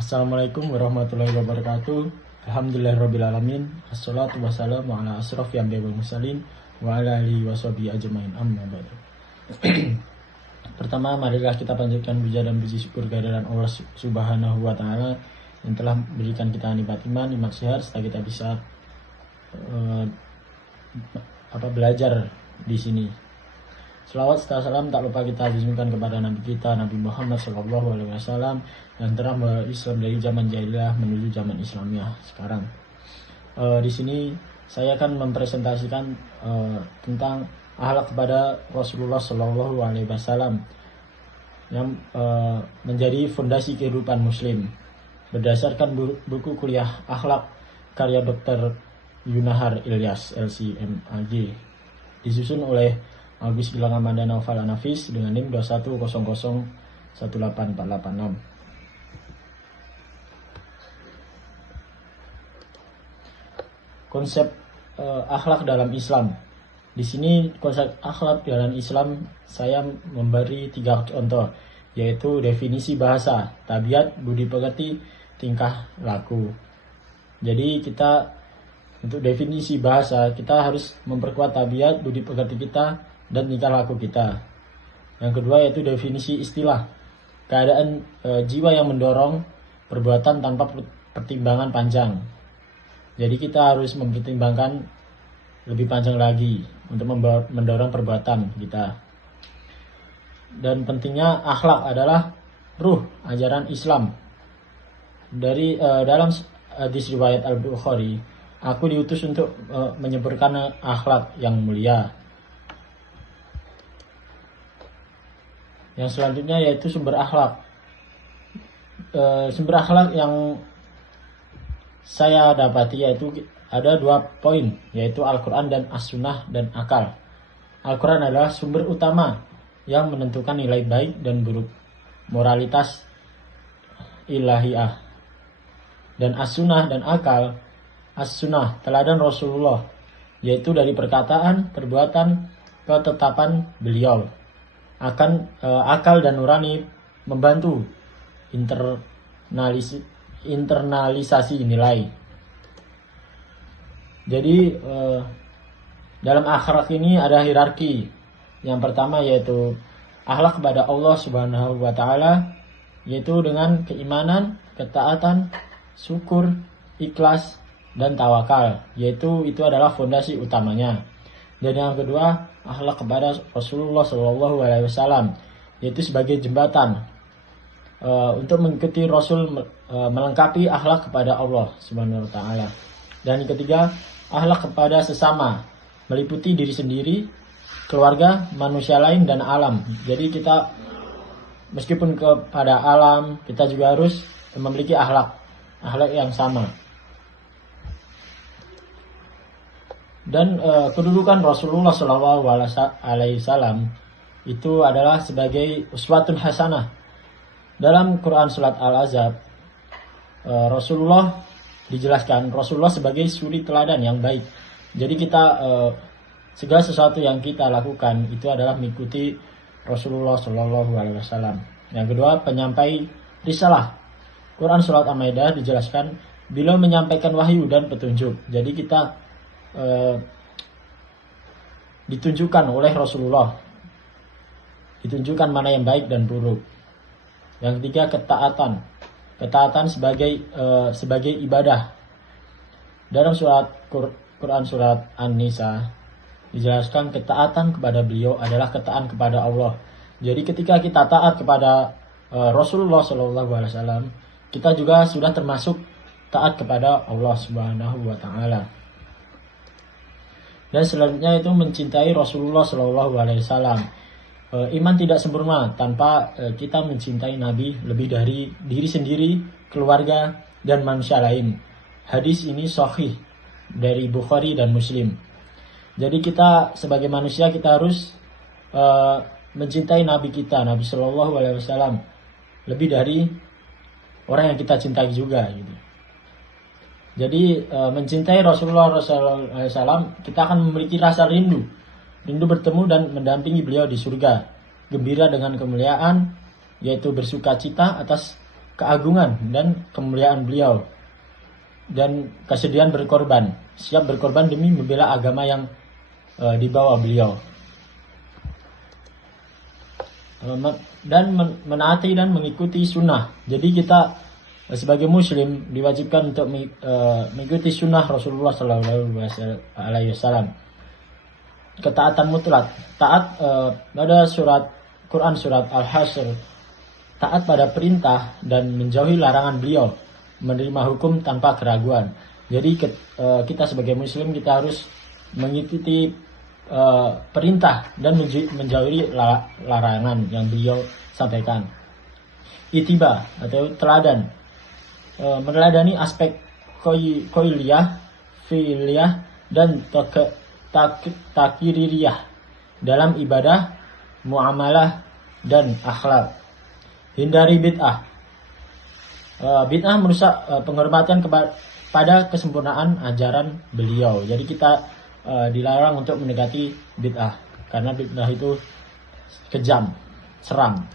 Assalamualaikum warahmatullahi wabarakatuh. Alhamdulillahirrabbilalamin. Assalatu wassalamu ala asrafi anbiya'i wal mursalin wa ala alihi washabihi ajmain, amma ba'du. Pertama, marilah kita panjatkan puja dan puji syukur kehadiran Allah Subhanahu wa taala yang telah memberikan kita nikmat iman, nikmat sehat serta kita bisa belajar di sini. Selawat serta salam tak lupa kita haturkan kepada Nabi kita, Nabi Muhammad SAW, yang telah membawa Islam dari zaman jahiliyah menuju zaman Islamiyah sekarang. Di sini saya akan mempresentasikan tentang akhlak kepada Rasulullah SAW yang menjadi fondasi kehidupan Muslim berdasarkan buku kuliah akhlak karya Dr. Yunahar Ilyas LCMAG, disusun oleh Agus Gilang Amanda Naufal Anafis dengan NIM 2100184886. Konsep akhlak dalam Islam. Di sini konsep akhlak dalam Islam saya memberi 3 contoh, yaitu definisi bahasa, tabiat, budi pekerti, tingkah laku. Jadi kita untuk definisi bahasa kita harus memperkuat tabiat, budi pekerti kita dan tingkah laku kita. Yang kedua yaitu definisi istilah, keadaan jiwa yang mendorong perbuatan tanpa pertimbangan panjang. Jadi kita harus mempertimbangkan lebih panjang lagi untuk mendorong perbuatan kita. Dan pentingnya akhlak adalah ruh ajaran Islam. Dari dalam hadis riwayat Al-Bukhari, aku diutus untuk menyebarkan akhlak yang mulia. Yang selanjutnya yaitu sumber akhlak. Sumber akhlak yang saya dapati yaitu ada 2 poin, yaitu Al-Quran dan As-Sunnah dan akal. Al-Quran adalah sumber utama yang menentukan nilai baik dan buruk, moralitas ilahiyah. Dan As-Sunnah dan akal, As-Sunnah teladan Rasulullah, yaitu dari perkataan, perbuatan, ketetapan beliau. Akal dan nurani membantu internalisasi nilai. Jadi dalam akhlak ini ada hierarki. Yang pertama yaitu akhlak kepada Allah Subhanahu wa taala, yaitu dengan keimanan, ketaatan, syukur, ikhlas dan tawakal, yaitu itu adalah fondasi utamanya. Dan yang kedua, akhlak kepada Rasulullah SAW, yaitu sebagai jembatan untuk mengikuti Rasul, melengkapi akhlak kepada Allah Subhanahu wa taala. Dan yang ketiga, akhlak kepada sesama, meliputi diri sendiri, keluarga, manusia lain dan alam. Jadi kita meskipun kepada alam, kita juga harus memiliki akhlak yang sama. Dan kedudukan Rasulullah SAW itu adalah sebagai uswatun hasanah. Dalam Quran surat Al-Ahzab, Rasulullah dijelaskan Rasulullah sebagai suri teladan yang baik. Jadi kita segala sesuatu yang kita lakukan itu adalah mengikuti Rasulullah SAW. Yang kedua, penyampai risalah. Quran surat Al-Maidah dijelaskan beliau menyampaikan wahyu dan petunjuk. Jadi kita ditunjukkan oleh Rasulullah, ditunjukkan mana yang baik dan buruk. Yang ketiga, ketaatan sebagai ibadah. Dalam Quran surat An-Nisa dijelaskan ketaatan kepada beliau adalah ketaatan kepada Allah. Jadi ketika kita taat kepada Rasulullah SAW, kita juga sudah termasuk taat kepada Allah Subhanahu wa taala. Dan selanjutnya itu mencintai Rasulullah SAW. Iman tidak sempurna tanpa kita mencintai Nabi lebih dari diri sendiri, keluarga, dan manusia lain. Hadis ini sahih dari Bukhari dan Muslim. Jadi kita sebagai manusia kita harus mencintai Nabi kita, Nabi SAW, lebih dari orang yang kita cintai juga gitu. Jadi mencintai Rasulullah SAW, kita akan memiliki rasa rindu bertemu dan mendampingi beliau di surga, gembira dengan kemuliaan, yaitu bersuka cita atas keagungan dan kemuliaan beliau dan kesediaan berkorban, siap berkorban demi membela agama yang dibawa beliau, dan menaati dan mengikuti sunnah. Jadi kita sebagai muslim diwajibkan untuk mengikuti sunnah Rasulullah SAW. Ketaatan mutlak, taat pada Quran surat Al-Hasyr, taat pada perintah dan menjauhi larangan beliau, menerima hukum tanpa keraguan. Jadi kita sebagai muslim kita harus mengikuti perintah dan menjauhi larangan yang beliau sampaikan. Itiba atau teladan, meneladani aspek qauliyah, fi'liyah dan takiririyah dalam ibadah, muamalah dan akhlak. Hindari bid'ah. Bid'ah merusak penghormatan pada kesempurnaan ajaran beliau. Jadi kita dilarang untuk mendekati bid'ah karena bid'ah itu kejam, seram.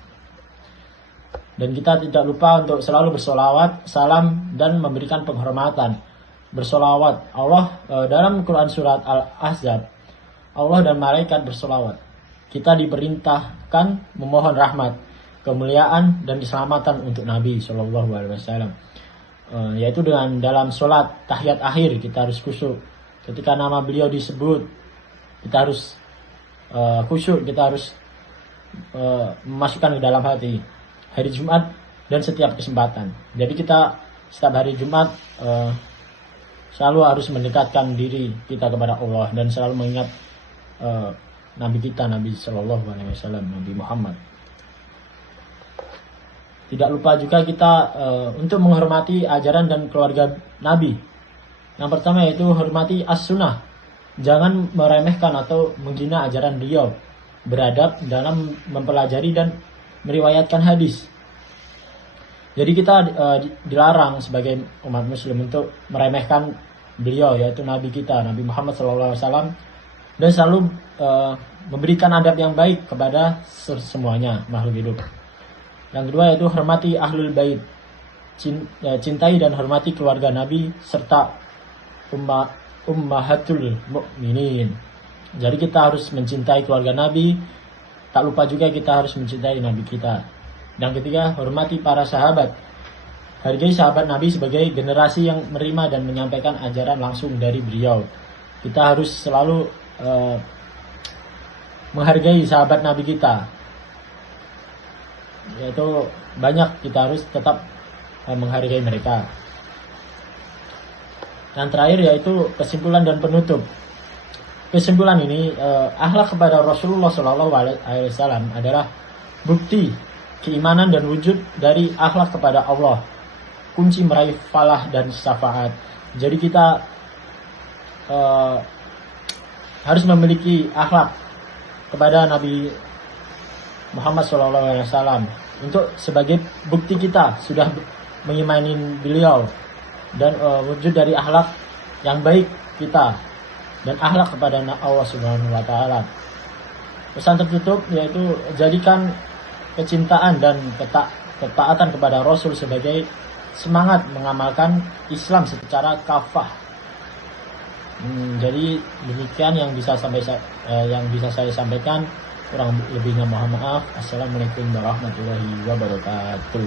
Dan kita tidak lupa untuk selalu bersolawat, salam dan memberikan penghormatan. Bersolawat, Allah dalam Quran surat Al-Ahzab, Allah dan malaikat bersolawat. Kita diperintahkan memohon rahmat, kemuliaan dan keselamatan untuk Nabi SAW, yaitu dengan dalam sholat tahiyat akhir kita harus khusyuk. Ketika nama beliau disebut kita harus khusyuk, kita harus memasukkan ke dalam hati. Hari Jumat dan setiap kesempatan. Jadi kita setiap hari Jumat selalu harus mendekatkan diri kita kepada Allah dan selalu mengingat Nabi kita, Nabi SAW, Nabi Muhammad. Tidak lupa juga kita untuk menghormati ajaran dan keluarga Nabi. Yang pertama yaitu hormati as-sunnah. Jangan meremehkan atau menghina ajaran beliau. Beradab dalam mempelajari dan meriwayatkan hadis. Jadi kita dilarang sebagai umat muslim untuk meremehkan beliau, yaitu Nabi kita, Nabi Muhammad SAW, dan selalu memberikan adab yang baik kepada semuanya makhluk hidup. Yang kedua yaitu hormati ahlul bait, cintai dan hormati keluarga Nabi serta ummahatul mukminin. Jadi kita harus mencintai keluarga Nabi, tak lupa juga kita harus mencintai Nabi kita. Yang ketiga, hormati para sahabat. Hargai sahabat Nabi sebagai generasi yang menerima dan menyampaikan ajaran langsung dari beliau. Kita harus selalu menghargai sahabat Nabi kita. Yaitu banyak kita harus tetap menghargai mereka. Yang terakhir yaitu kesimpulan dan penutup. Kesimpulan ini, akhlak kepada Rasulullah SAW adalah bukti keimanan dan wujud dari akhlak kepada Allah, kunci meraih falah dan syafaat. Jadi kita harus memiliki akhlak kepada Nabi Muhammad SAW untuk sebagai bukti kita sudah mengimani beliau dan wujud dari akhlak yang baik kita dan akhlak kepada Allah Subhanahu wa taala. Pesan tertutup yaitu jadikan kecintaan dan ketaatan kepada Rasul sebagai semangat mengamalkan Islam secara kafah. Jadi demikian yang bisa saya sampaikan. Kurang lebihnya mohon maaf. Assalamualaikum warahmatullahi wabarakatuh.